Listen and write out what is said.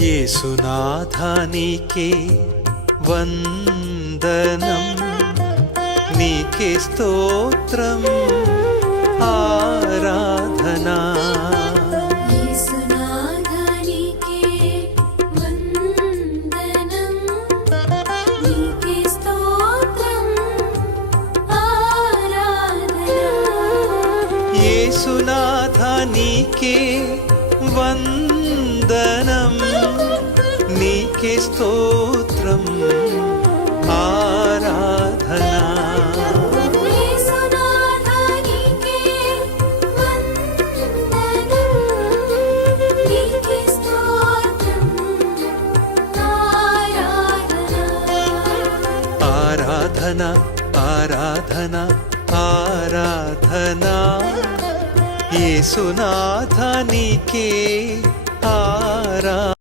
యేసునాథా నీకే వందనం, నీకే స్తోత్రం ఆరాధనా. యేసునాథా నీకే వందనం, నీకే స్తోత్రం ఆరాధనా. యేసునాథా నీకే వందనం, నీకే స్తోత్రం ఆరాధనా. యేసునాథా నీకే వందనం, నీకే స్తోత్రం ఆరాధనా. ఆరాధన ఆరాధన ఆరాధనా, యేసునాథా నీకే ఆరాధనా.